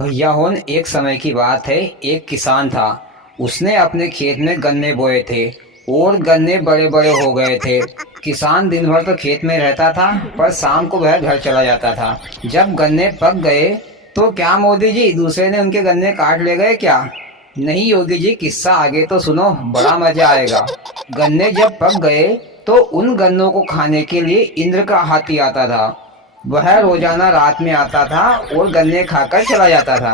भैया होन एक समय की बात है। एक किसान था। उसने अपने खेत में गन्ने बोए थे और गन्ने बड़े बड़े हो गए थे। किसान दिन भर तो खेत में रहता था, पर शाम को वह घर चला जाता था। जब गन्ने पक गए तो क्या मोदी जी, दूसरे ने उनके गन्ने काट ले गए क्या? नहीं योगी जी, किस्सा आगे तो सुनो, बड़ा मजा आएगा। गन्ने जब पक गए तो उन गन्नों को खाने के लिए इंद्र का हाथी आता था। वह रोजाना रात में आता था और गन्ने खाकर चला जाता था।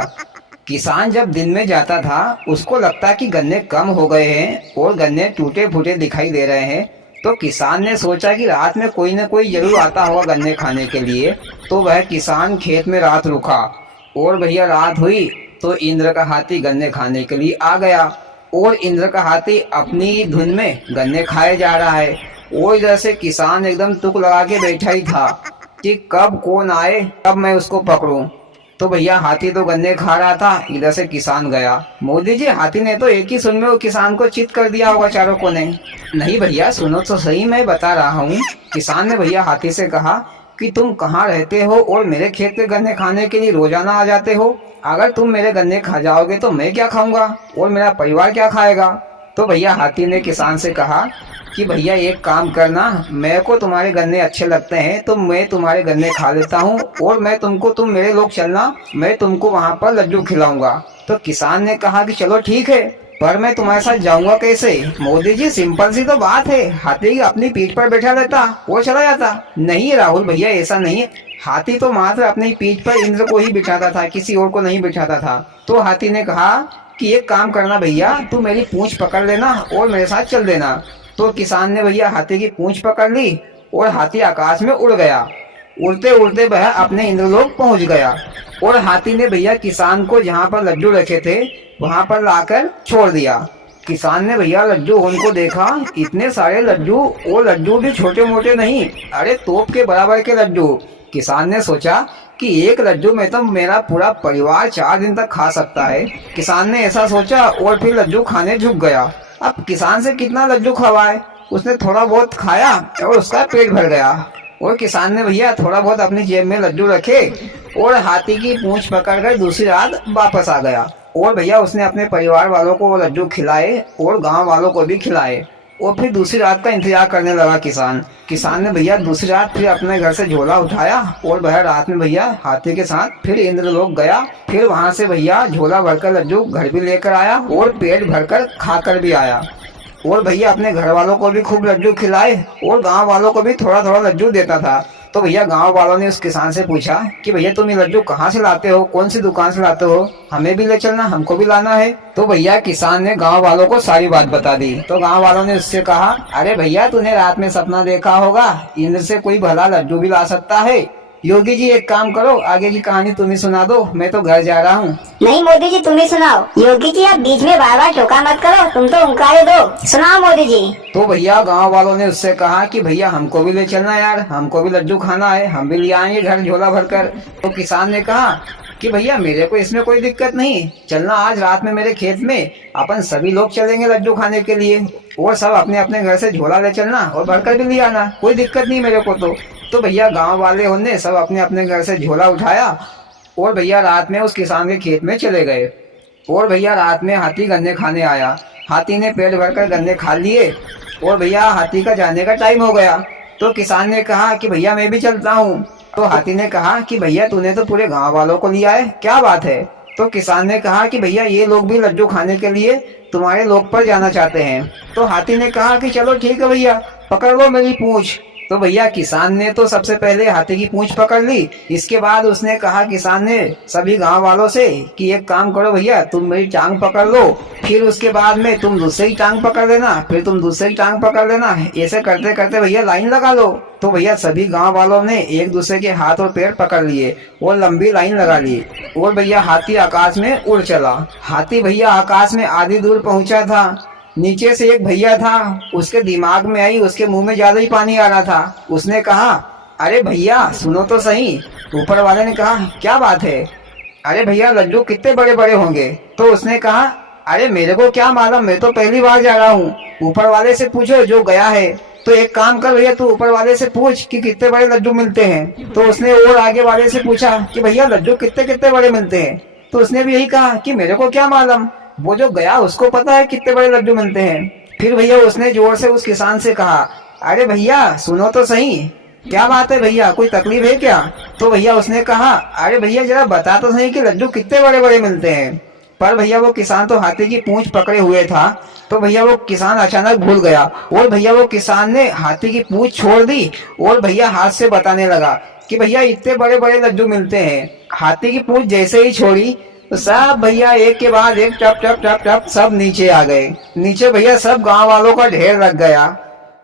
किसान जब दिन में जाता था, उसको लगता कि गन्ने कम हो गए हैं और गन्ने टूटे फूटे दिखाई दे रहे हैं। तो किसान ने सोचा कि रात में कोई न कोई जरूर आता होगा गन्ने खाने के लिए। तो वह किसान खेत में रात रुका और भैया रात हुई तो इंद्र का हाथी गन्ने खाने के लिए आ गया। और इंद्र का हाथी अपनी धुन में गन्ने खाए जा रहा है। और इधर से किसान एकदम तुक लगा के बैठा ही था कि कब कौन आए, कब मैं उसको पकड़ूं। तो भैया हाथी तो गन्ने खा रहा था, इधर से किसान गया। मोदी जी, हाथी ने तो एक ही सुन में वो किसान को चित कर दिया होगा चारों कोने। नहीं भैया, सुनो तो सही, मैं बता रहा हूँ। किसान ने भैया हाथी से कहा कि तुम कहाँ रहते हो और मेरे खेत के गन्ने खाने के लिए रोजाना आ जाते हो? अगर तुम मेरे गन्ने खा जाओगे तो मैं क्या खाऊंगा और मेरा परिवार क्या खाएगा? तो भैया हाथी ने किसान से कहा कि भैया एक काम करना, मेरे को तुम्हारे गन्ने अच्छे लगते हैं तो मैं तुम्हारे गन्ने खा लेता हूँ और मैं तुमको, तुम मेरे लोग चलना, मैं तुमको वहाँ पर लड्डू खिलाऊंगा। तो किसान ने कहा कि चलो ठीक है, पर मैं तुम्हारे साथ जाऊंगा कैसे? मोदी जी, सिंपल सी तो बात है, हाथी अपनी पीठ पर बैठा रहता और चला जाता। नहीं राहुल भैया, ऐसा नहीं है। हाथी तो मात्र अपनी पीठ पर इंद्र को ही बिठाता था, किसी और को नहीं बिठाता था। तो हाथी ने कहा कि एक काम करना भैया, तू मेरी पूंछ पकड़ लेना और मेरे साथ चल देना। तो किसान ने भैया हाथी की पूंछ पकड़ ली और हाथी आकाश में उड़ गया। उड़ते उड़ते वह अपने इंद्रलोक पहुंच गया। और हाथी ने भैया किसान को जहाँ पर लड्डू रखे थे वहां पर लाकर छोड़ दिया। किसान ने भैया लड्डू उनको देखा, इतने सारे लड्डू, और लड्डू भी छोटे मोटे नहीं, अरे तोप के बराबर के लड्डू। किसान ने सोचा कि एक लड्डू में तो मेरा पूरा परिवार 4 दिन तक खा सकता है। किसान ने ऐसा सोचा और फिर लड्डू खाने झुक गया। अब किसान से कितना लड्डू खवाए, उसने थोड़ा बहुत खाया और उसका पेट भर गया। और किसान ने भैया थोड़ा बहुत अपनी जेब में लड्डू रखे और हाथी की पूंछ पकड़कर दूसरी रात वापस आ गया। और भैया उसने अपने परिवार वालों को वो लड्डू खिलाए और गांव वालों को भी खिलाए। और फिर दूसरी रात का इंतजार करने लगा किसान। किसान ने भैया दूसरी रात फिर अपने घर से झोला उठाया और वह रात में भैया हाथी के साथ फिर इंद्रलोक गया। फिर वहां से भैया झोला भरकर लड्डू घर भी लेकर आया और पेट भरकर खाकर भी आया। और भैया अपने घर वालों को भी खूब लड्डू खिलाए और गांव वालों को भी थोड़ा थोड़ा लड्डू देता था। तो भैया गांव वालों ने उस किसान से पूछा कि भैया तुम ये लड्डू कहाँ से लाते हो, कौन सी दुकान से लाते हो, हमें भी ले चलना, हमको भी लाना है। तो भैया किसान ने गांव वालों को सारी बात बता दी। तो गांव वालों ने उससे कहा, अरे भैया तूने रात में सपना देखा होगा, इंद्र से कोई भला लड्डू भी ला सकता है। योगी जी एक काम करो, आगे की कहानी तुम ही सुना दो, मैं तो घर जा रहा हूँ। नहीं मोदी जी, तुम ही सुनाओ। योगी जी आप बीच में बार बार टोका मत करो, तुम तो हुंकारे दो, सुनाओ मोदी जी। तो भैया गांव वालों ने उससे कहा कि भैया हमको भी ले चलना यार, हमको भी लड्डू खाना है, हम भी ले आएंगे घर झोला भरकर। तो किसान ने कहा कि भैया मेरे को इसमें कोई दिक्कत नहीं, चलना आज रात में मेरे खेत में, अपन सभी लोग चलेंगे लड्डू खाने के लिए और सब अपने अपने घर से झोला ले चलना और भरकर भी ले आना, कोई दिक्कत नहीं मेरे को। तो भैया गांव वाले होने सब अपने अपने घर से झोला उठाया और भैया रात में उस किसान के खेत में चले गए। और भैया रात में हाथी गन्ने खाने आया। हाथी ने पेट भरकर गन्ने खा लिए और भैया हाथी का जाने का टाइम हो गया। तो किसान ने कहा कि भैया मैं भी चलता हूँ। तो हाथी ने कहा कि भैया तूने तो पूरे गांव वालों को लिया है, क्या बात है? तो किसान ने कहा कि भैया ये लोग भी लड्डू खाने के लिए तुम्हारे लोक पर जाना चाहते हैं। तो हाथी ने कहा कि चलो ठीक है भैया, पकड़ लो मेरी पूंछ। तो भैया किसान ने तो सबसे पहले हाथी की पूंछ पकड़ ली। इसके बाद उसने कहा किसान ने सभी गांव वालों से कि एक काम करो भैया, तुम मेरी टांग पकड़ लो, फिर उसके बाद में तुम दूसरी की टांग पकड़ लेना, फिर तुम दूसरी की टांग पकड़ लेना, ऐसे करते करते भैया लाइन लगा लो। तो भैया सभी गांव वालों ने एक दूसरे के हाथ और पैर पकड़ लिए और लंबी लाइन लगा ली। और भैया हाथी आकाश में उड़ चला। हाथी भैया आकाश में आधी दूर पहुंचा था। नीचे से एक भैया था, उसके दिमाग में आई, उसके मुंह में ज्यादा ही पानी आ रहा था। उसने कहा, अरे भैया सुनो तो सही। ऊपर वाले ने कहा, क्या बात है? अरे भैया लड्डू कितने बड़े बड़े होंगे? तो उसने कहा, अरे मेरे को क्या मालूम, मैं तो पहली बार जा रहा हूँ, ऊपर वाले से पूछो जो गया है। तो एक काम कर भैया, तू ऊपर वाले से पूछ कि कितने बड़े लड्डू मिलते हैं। तो उसने और आगे वाले से पूछा कि भैया लड्डू कितने कितने बड़े मिलते हैं। तो उसने भी यही कहा कि मेरे को क्या मालूम, वो जो गया उसको पता है कितने बड़े लड्डू मिलते हैं। फिर भैया उसने जोर से उस किसान से कहा, अरे भैया सुनो तो सही, क्या बात है भैया, कोई तकलीफ है क्या? तो भैया उसने कहा, अरे भैया जरा बता तो सही कि लड्डू कितने बड़े बड़े मिलते हैं। पर भैया वो किसान तो हाथी की पूंछ पकड़े हुए था। तो भैया वो किसान अचानक भूल गया और भैया वो किसान ने हाथी की पूंछ छोड़ दी और भैया हाथ से बताने लगा कि भैया इतने बड़े बड़े लड्डू मिलते हैं। हाथी की पूंछ जैसे ही छोड़ी तो सब भैया एक के बाद एक टप टप टप टप सब नीचे आ गए। नीचे भैया सब गांव वालों का ढेर लग गया।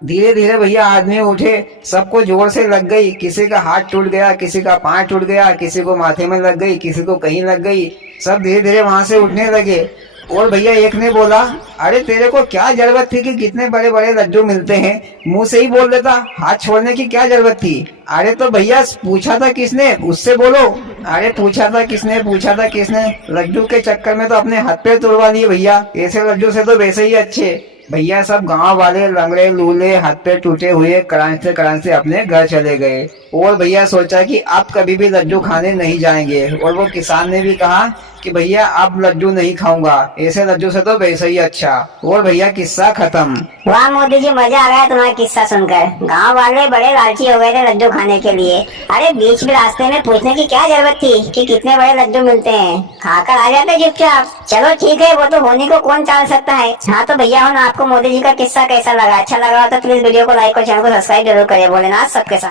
धीरे धीरे भैया आदमी उठे, सबको जोर से लग गई, किसी का हाथ टूट गया, किसी का पाँव टूट गया, किसी को माथे में लग गई, किसी को कहीं लग गई। सब धीरे धीरे वहां से उठने लगे। और भैया एक ने बोला, अरे तेरे को क्या जरूरत थी कि कितने बड़े बड़े लड्डू मिलते हैं, मुंह से ही बोल देता, हाथ छोड़ने की क्या जरूरत थी? अरे तो भैया पूछा था किसने, उससे बोलो। अरे पूछा था किसने, लड्डू के चक्कर में तो अपने हाथ पे तोड़वा लिए भैया, ऐसे लड्डू से तो वैसे ही अच्छे। भैया सब गांव वाले लंगड़े लूले हाथ पे टूटे हुए करांचते अपने घर चले गए। और भैया सोचा कि अब कभी भी लड्डू खाने नहीं जाएंगे। और वो किसान ने भी कहा कि भैया अब लड्डू नहीं खाऊंगा, ऐसे लड्डू से तो वैसे ही अच्छा। और भैया किस्सा खत्म। वाह मोदी जी, मजा आ गया तुम्हारा किस्सा सुनकर। गांव वाले बड़े लालची हो गए थे लड्डू खाने के लिए। अरे बीच में रास्ते में पूछने की क्या जरूरत थी कि कितने बड़े लड्डू मिलते हैं, खाकर आ जाते चुपचाप। चलो ठीक है, वो तो होने को कौन टाल सकता है। हाँ तो भैया आपको मोदी जी का किस्सा कैसा लगा? अच्छा लगा तो प्लीज वीडियो को लाइक और चैनल को सब्सक्राइब जरूर करें। भोलेनाथ सबके साथ।